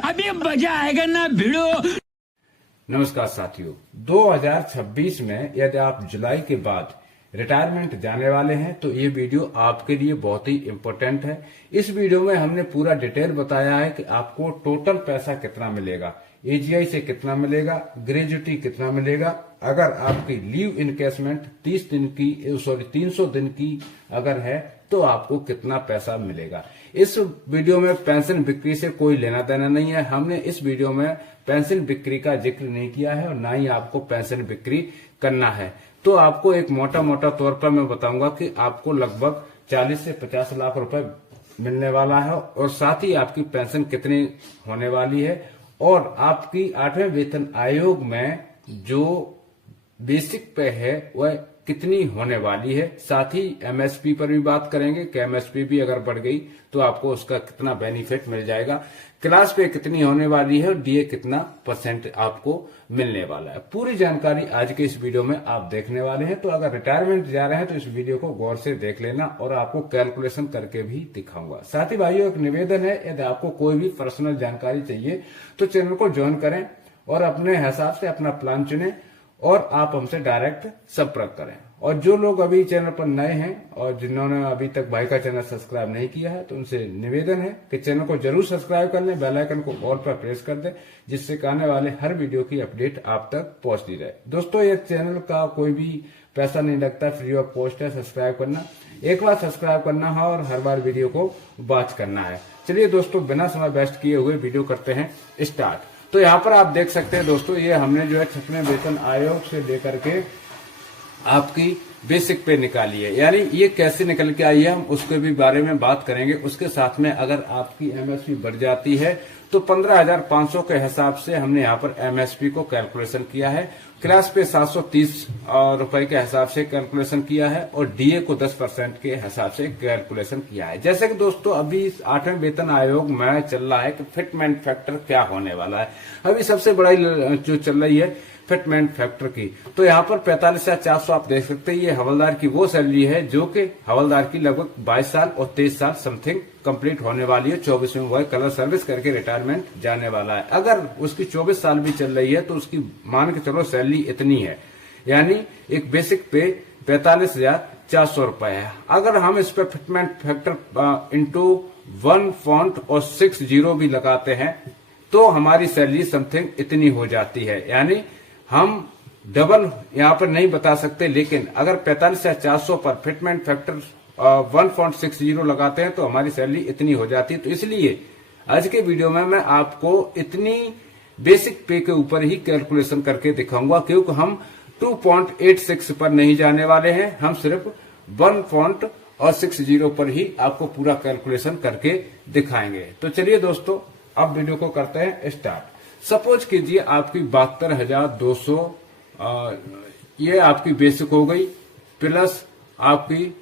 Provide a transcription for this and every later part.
अभी मजा आएगा ना भिड़ो। नमस्कार साथियों, 2026 में यदि आप जुलाई के बाद रिटायरमेंट जाने वाले हैं तो ये वीडियो आपके लिए बहुत ही इम्पोर्टेंट है। इस वीडियो में हमने पूरा डिटेल बताया है कि आपको टोटल पैसा कितना मिलेगा, एजीआई से कितना मिलेगा, ग्रेजुटी कितना मिलेगा, अगर आपकी लीव इनकेसमेंट 300 दिन की अगर है तो आपको कितना पैसा मिलेगा। इस वीडियो में पेंशन बिक्री से कोई लेना देना नहीं है। हमने इस वीडियो में पेंशन बिक्री का जिक्र नहीं किया है और ना ही आपको पेंशन बिक्री करना है। तो आपको एक मोटा मोटा तौर पर मैं बताऊंगा कि आपको लगभग 40 से 50 लाख रुपए मिलने वाला है और साथ ही आपकी पेंशन कितनी होने वाली है और आपकी 8वें वेतन आयोग में जो बेसिक पे है वह कितनी होने वाली है। साथ ही एमएसपी पर भी बात करेंगे कि एमएसपी भी अगर बढ़ गई तो आपको उसका कितना बेनिफिट मिल जाएगा, क्लास पे कितनी होने वाली है और डीए कितना % आपको मिलने वाला है। पूरी जानकारी आज के इस वीडियो में आप देखने वाले हैं। तो अगर रिटायरमेंट जा रहे हैं तो इस वीडियो को गौर से देख लेना और आपको कैलकुलेशन करके भी दिखाऊंगा। साथ ही भाइयों एक निवेदन है, यदि आपको कोई भी पर्सनल जानकारी चाहिए तो चैनल को ज्वाइन करें और अपने हिसाब से अपना प्लान चुनें और आप हमसे डायरेक्ट संपर्क करें। और जो लोग अभी चैनल पर नए हैं और जिन्होंने अभी तक भाई का चैनल सब्सक्राइब नहीं किया है तो उनसे निवेदन है कि चैनल को जरूर सब्सक्राइब कर लें, बेल आइकन को ऑल पर प्रेस कर दें जिससे आने वाले हर वीडियो की अपडेट आप तक पहुंचती रहे। दोस्तों ये चैनल का कोई भी पैसा नहीं लगता, फ्री ऑफ कॉस्ट है। सब्सक्राइब करना, एक बार सब्सक्राइब करना है और हर बार वीडियो को वॉच करना है। चलिए दोस्तों बिना समय वेस्ट किए हुए वीडियो करते हैं स्टार्ट। तो यहाँ पर आप देख सकते हैं दोस्तों, ये हमने जो है 6वें वेतन आयोग से लेकर के आपकी बेसिक पे निकाली है, यानी ये कैसे निकल के आई है हम उसके भी बारे में बात करेंगे। उसके साथ में अगर आपकी एमएसपी बढ़ जाती है तो 15,500 के हिसाब से हमने यहाँ पर एमएसपी को कैलकुलेशन किया है। क्लास पे 730 रुपए के हिसाब से कैलकुलेशन किया है और डीए को 10% के हिसाब से कैलकुलेशन किया है। जैसे कि दोस्तों अभी 8वें वेतन आयोग में चल रहा है कि फिटमेंट फैक्टर क्या होने वाला है। अभी सबसे बड़ा जो चल रही है फिटमेंट फैक्टर की, तो यहाँ पर 45,400 आप देख सकते हैं। ये हवलदार की वो सैलरी है जो कि हवलदार की लगभग 22 साल और 23 साल समथिंग कंप्लीट होने वाली है। 24 में वह कलर सर्विस करके रिटायरमेंट जाने वाला है। अगर उसकी 24 साल भी चल रही है तो उसकी मान के चलो सैलरी इतनी है, यानी एक बेसिक पे 45,400 रुपए है। अगर हम इस पे फिटमेंट फैक्टर इंटू 1 फॉन्ट और 6 जीरो भी लगाते हैं तो हमारी सैलरी समथिंग इतनी हो जाती है। यानी हम डबल यहाँ पर नहीं बता सकते, लेकिन अगर 45,400 पर फिटमेंट फैक्टर 1.60 लगाते हैं तो हमारी सैलरी इतनी हो जाती है। तो इसलिए आज के वीडियो में मैं आपको इतनी बेसिक पे के ऊपर ही कैलकुलेशन करके दिखाऊंगा, क्योंकि हम 2.86 पर नहीं जाने वाले हैं। हम सिर्फ 1.60 पर ही आपको पूरा कैलकुलेशन करके दिखाएंगे। तो चलिए दोस्तों अब वीडियो को करते हैं स्टार्ट। सपोज कीजिए आपकी 72,200 ये आपकी बेसिक हो गई, प्लस आपकी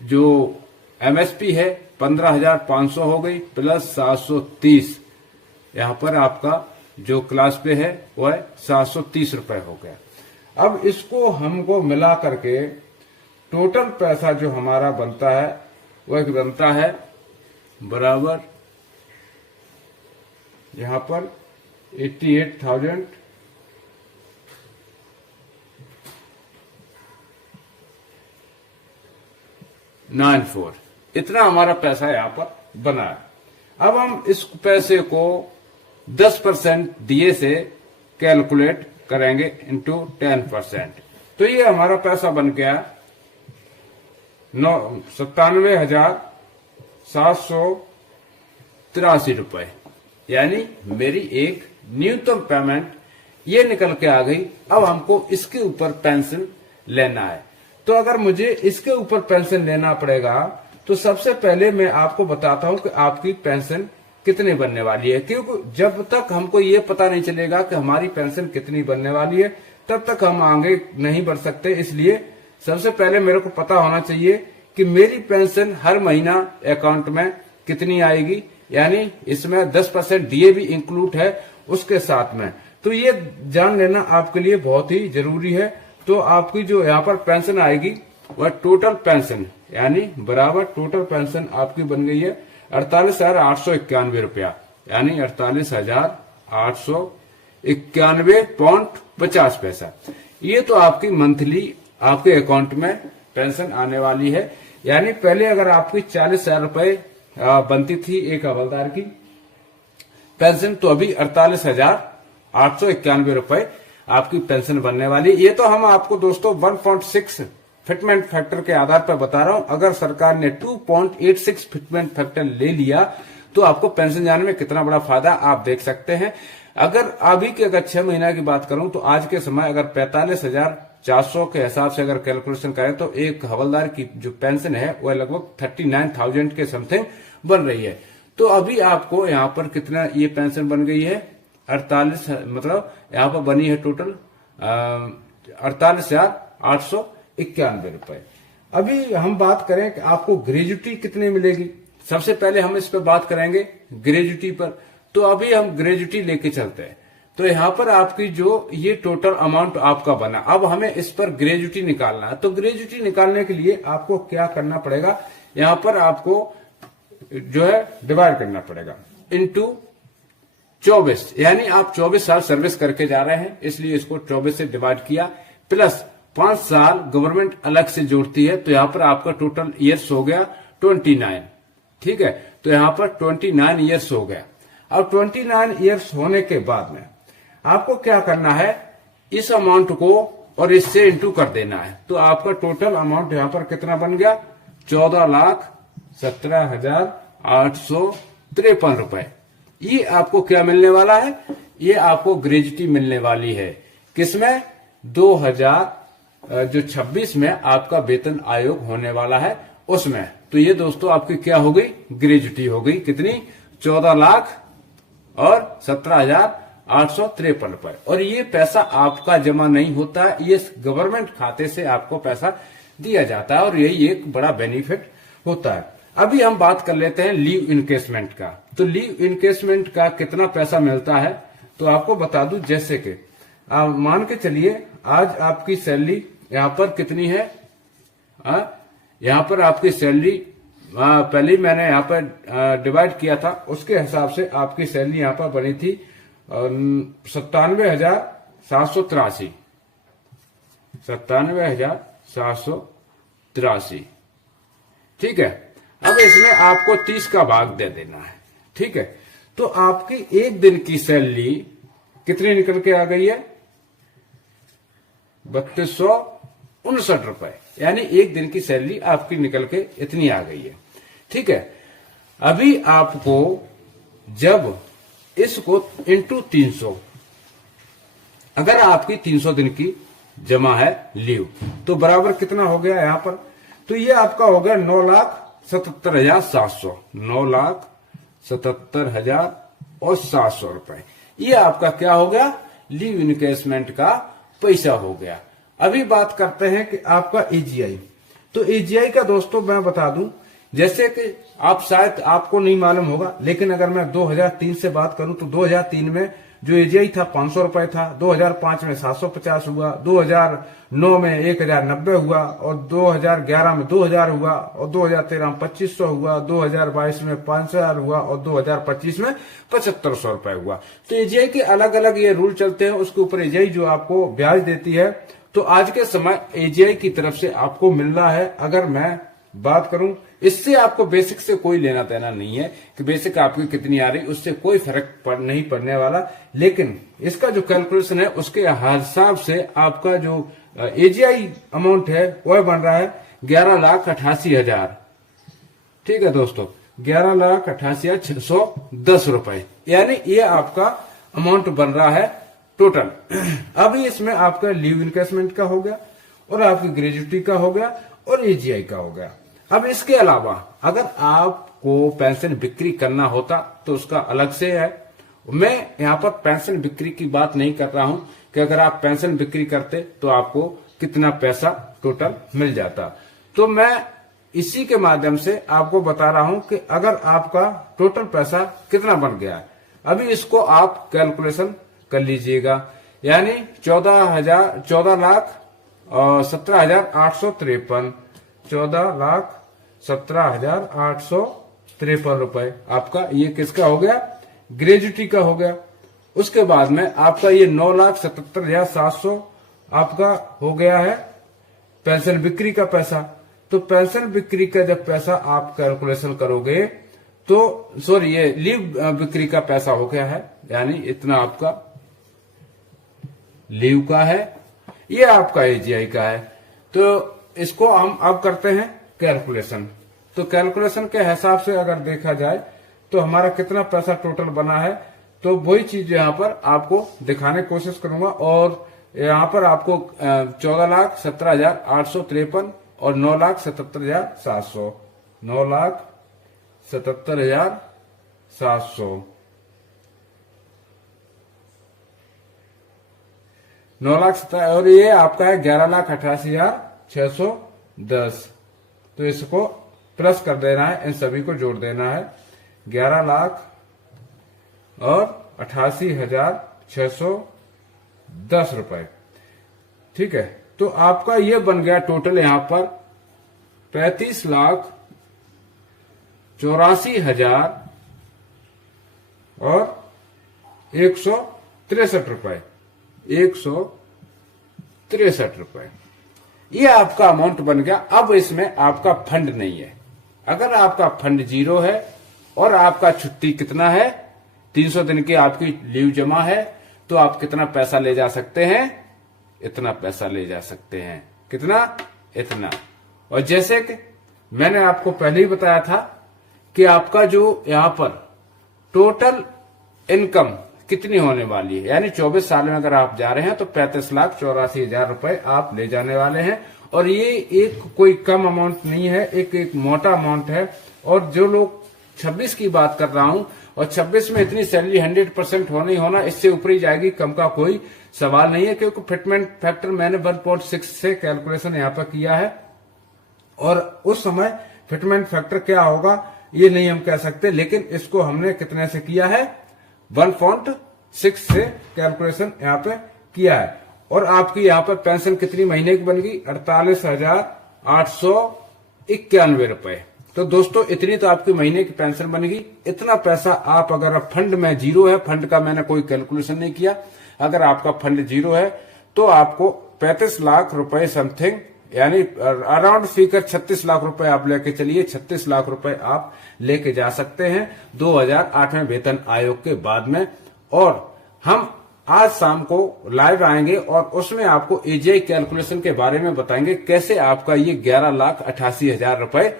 जो एमएसपी है 15,500 हो गई, प्लस 730 यहाँ पर आपका जो क्लास पे है वह 730 रुपए हो गया। अब इसको हमको मिला करके टोटल पैसा जो हमारा बनता है वह बनता है बराबर यहाँ पर 88,094 इतना हमारा पैसा यहाँ पर बना है। अब हम इस पैसे को 10% डीए से कैलकुलेट करेंगे इंटू 10%, तो ये हमारा पैसा बन गया 97,783 रुपए, यानी मेरी एक न्यूनतम पेमेंट ये निकल के आ गई। अब हमको इसके ऊपर पेंशन लेना है, तो अगर मुझे इसके ऊपर पेंशन लेना पड़ेगा तो सबसे पहले मैं आपको बताता हूं कि आपकी पेंशन कितनी बनने वाली है, क्योंकि जब तक हमको ये पता नहीं चलेगा कि हमारी पेंशन कितनी बनने वाली है तब तक हम आगे नहीं बढ़ सकते। इसलिए सबसे पहले मेरे को पता होना चाहिए कि मेरी पेंशन हर महीना अकाउंट में कितनी आएगी, यानी इसमें 10% डीए भी इंक्लूड है उसके साथ में। तो ये जान लेना आपके लिए बहुत ही जरूरी है। तो आपकी जो यहाँ पर पेंशन आएगी वह टोटल पेंशन, यानी बराबर टोटल पेंशन आपकी बन गई है 48,891 रुपया, यानी 48,891.50 ये तो आपकी मंथली आपके अकाउंट में पेंशन आने वाली है। यानी पहले अगर आपकी 40,000 रुपए बनती थी एक हवलदार की पेंशन, तो अभी 48,891 रुपए आपकी पेंशन बनने वाली। ये तो हम आपको दोस्तों 1.6 फिटमेंट फैक्टर के आधार पर बता रहा हूं। अगर सरकार ने 2.86 फिटमेंट फैक्टर ले लिया तो आपको पेंशन जाने में कितना बड़ा फायदा आप देख सकते हैं। अगर अभी के अगर 6 महीना की बात करूं तो आज के समय अगर 45,400 के हिसाब से अगर कैलकुलेशन करें तो एक हवलदार की जो पेंशन है वह लगभग 39,000 के समथिंग बन रही है। तो अभी आपको यहाँ पर कितना ये पेंशन बन गई है 48, मतलब यहाँ पर बनी है टोटल 48,891 रुपए। अभी हम बात करें कि आपको ग्रेजुटी कितनी मिलेगी। सबसे पहले हम इस पर बात करेंगे ग्रेजुटी पर। तो अभी हम ग्रेजुटी लेके चलते हैं। तो यहाँ पर आपकी जो ये टोटल अमाउंट आपका बना, अब हमें इस पर ग्रेजुटी निकालना है। तो ग्रेजुटी निकालने के लिए आपको क्या करना पड़ेगा, यहाँ पर आपको जो है डिवाइड करना पड़ेगा इनटू 24, यानी आप 24 साल सर्विस करके जा रहे हैं इसलिए इसको 24 से डिवाइड किया, प्लस 5 साल गवर्नमेंट अलग से जोड़ती है। तो यहाँ पर आपका टोटल ईयर्स हो गया 29, ठीक है। तो यहाँ पर 29 ईयर्स हो गया। अब 29 ईयर्स होने के बाद में आपको क्या करना है, इस अमाउंट को और इससे इंटू कर देना है। तो आपका टोटल अमाउंट यहाँ पर कितना बन गया 14,17,853 रुपए। ये आपको क्या मिलने वाला है, ये आपको ग्रेजुटी मिलने वाली है। किसमें 2026 में आपका वेतन आयोग होने वाला है उसमें। तो ये दोस्तों आपकी क्या हो गई, ग्रेजुटी हो गई कितनी 14,17,853 रुपए। और ये पैसा आपका जमा नहीं होता, ये गवर्नमेंट खाते से आपको पैसा दिया जाता है और यही एक बड़ा बेनिफिट होता है। अभी हम बात कर लेते हैं लीव इनकेसमेंट का। तो लीव इनकेसमेंट का कितना पैसा मिलता है तो आपको बता दूं, जैसे कि आप मान के चलिए आज आपकी सैलरी यहाँ पर कितनी है, यहाँ पर आपकी सैलरी पहले मैंने यहाँ पर डिवाइड किया था, उसके हिसाब से आपकी सैलरी यहाँ पर बनी थी 97,783, 97,783, ठीक है। अब इसमें आपको 30 का भाग दे देना है, ठीक है। तो आपकी एक दिन की सैलरी कितनी निकल के आ गई है 3259 रुपए, यानी एक दिन की सैलरी आपकी निकल के इतनी आ गई है, ठीक है। अभी आपको जब इसको इंटू 300, अगर आपकी 300 दिन की जमा है लीव तो बराबर कितना हो गया यहाँ पर, तो ये आपका हो गया 9,77,700, 9,77,700 रुपए। ये आपका क्या हो गया, लीव इनकेसमेंट का पैसा हो गया। अभी बात करते हैं कि आपका एजीआई। तो एजीआई का दोस्तों मैं बता दूं, जैसे कि आप शायद आपको नहीं मालूम होगा, लेकिन अगर मैं 2003 से बात करूं तो 2003 में जो एजीआई था 500 रुपए था, 2005 में 750 हुआ, 2009 में 1,090 हुआ और 2011 में 2,000 हुआ और 2013 में 2,500 हुआ, 2022 में 5,000 हुआ और 2025 में 7,500 रुपए हुआ। तो एजीआई के अलग अलग ये रूल चलते हैं, उसके ऊपर एजीआई जो आपको ब्याज देती है। तो आज के समय एजीआई की तरफ से आपको मिल रहा है, अगर मैं बात करूं, इससे आपको बेसिक से कोई लेना देना नहीं है कि बेसिक आपकी कितनी आ रही, उससे कोई फर्क नहीं पड़ने वाला। लेकिन इसका जो कैलकुलेशन है उसके हिसाब से आपका जो एजीआई अमाउंट है वह बन रहा है 11,88,000, ठीक है दोस्तों, 11,88,610 रुपए, यानी ये आपका अमाउंट बन रहा है टोटल। अभी इसमें आपका लीव इनकेसमेंट का हो गया और आपकी ग्रेजुटी का हो गया और एजीआई का हो गया। अब इसके अलावा अगर आपको पेंशन बिक्री करना होता तो उसका अलग से है। मैं यहाँ पर पेंशन बिक्री की बात नहीं कर रहा हूं कि अगर आप पेंशन बिक्री करते तो आपको कितना पैसा टोटल मिल जाता। तो मैं इसी के माध्यम से आपको बता रहा हूं कि अगर आपका टोटल पैसा कितना बन गया है, अभी इसको आप कैलकुलेशन कर लीजिएगा, यानी 14,17,853, 14,17,853 53 रुपए आपका ये किसका हो गया, ग्रेजुटी का हो गया। उसके बाद में आपका ये 9,77,700 आपका हो गया है पेंशन बिक्री का पैसा। तो पेंशन बिक्री का जब पैसा आप कैलकुलेशन करोगे तो सॉरी ये लीव बिक्री का पैसा हो गया है, यानी इतना आपका लीव का है, ये आपका एजीआई का है। तो इसको हम अब करते हैं कैलकुलेशन। तो कैलकुलेशन के हिसाब से अगर देखा जाए तो हमारा कितना पैसा टोटल बना है, तो वही चीज यहाँ पर आपको दिखाने की कोशिश करूंगा। और यहाँ पर आपको 14,17,853 और 9,77,700 9,77,700 9,70,000 और ये आपका है 11,88,610। तो इसको प्लस कर देना है, इन सभी को जोड़ देना है 11,88,610 रुपए। ठीक है, तो आपका ये बन गया टोटल यहाँ पर 35,84,000 और 163 रुपए 163 रुपए। ये आपका अमाउंट बन गया। अब इसमें आपका फंड नहीं है। अगर आपका फंड 0 है और आपका छुट्टी कितना है, 300 दिन की आपकी लीव जमा है, तो आप कितना पैसा ले जा सकते हैं, इतना पैसा ले जा सकते हैं। कितना, इतना। और जैसे कि मैंने आपको पहले ही बताया था कि आपका जो यहां पर टोटल इनकम कितनी होने वाली है, यानी 24 साल में अगर आप जा रहे हैं तो 35,84,000 रुपए आप ले जाने वाले हैं। और ये एक कोई कम अमाउंट नहीं है, एक मोटा अमाउंट है। और जो लोग 26 की बात कर रहा हूं, और 26 में इतनी सैलरी 100% होना ही होना, इससे ऊपर ही जाएगी, कम का कोई सवाल नहीं है। क्योंकि फिटमेंट फैक्टर मैंने 1.6 से कैलकुलेशन यहाँ पर किया है, और उस समय फिटमेंट फैक्टर क्या होगा ये नहीं हम कह सकते, लेकिन इसको हमने कितने से किया है, 1.6 से कैलकुलेशन यहाँ पे किया है। और आपकी यहाँ पर पेंशन कितनी महीने की बन गई, 48,891 रुपए। तो दोस्तों इतनी तो आपकी महीने की पेंशन बन गई। इतना पैसा आप अगर फंड में 0 है, फंड का मैंने कोई कैलकुलेशन नहीं किया, अगर आपका फंड 0 है तो आपको 35 लाख रुपए समथिंग, यानी अराउंड फिगर 36 लाख रुपए आप लेके चलिए, 36 लाख रुपए आप लेके जा सकते हैं 2008वें वेतन आयोग के बाद में। और हम आज शाम को लाइव आएंगे और उसमें आपको एजीआई कैलकुलेशन के बारे में बताएंगे, कैसे आपका ये 11,88,000 रुपए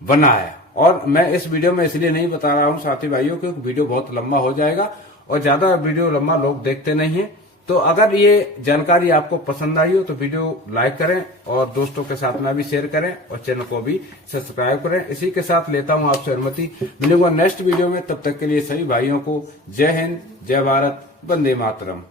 बना है। और मैं इस वीडियो में इसलिए नहीं बता रहा हूं साथी भाइयों, क्योंकि वीडियो बहुत लंबा हो जाएगा और ज्यादा वीडियो लंबा लोग देखते नहीं है। तो अगर ये जानकारी आपको पसंद आई हो तो वीडियो लाइक करें और दोस्तों के साथ में भी शेयर करें और चैनल को भी सब्सक्राइब करें। इसी के साथ लेता हूं आपसे अनुमति, मिलूंगा नेक्स्ट वीडियो में। तब तक के लिए सभी भाइयों को जय हिंद, जय भारत, वंदे मातरम।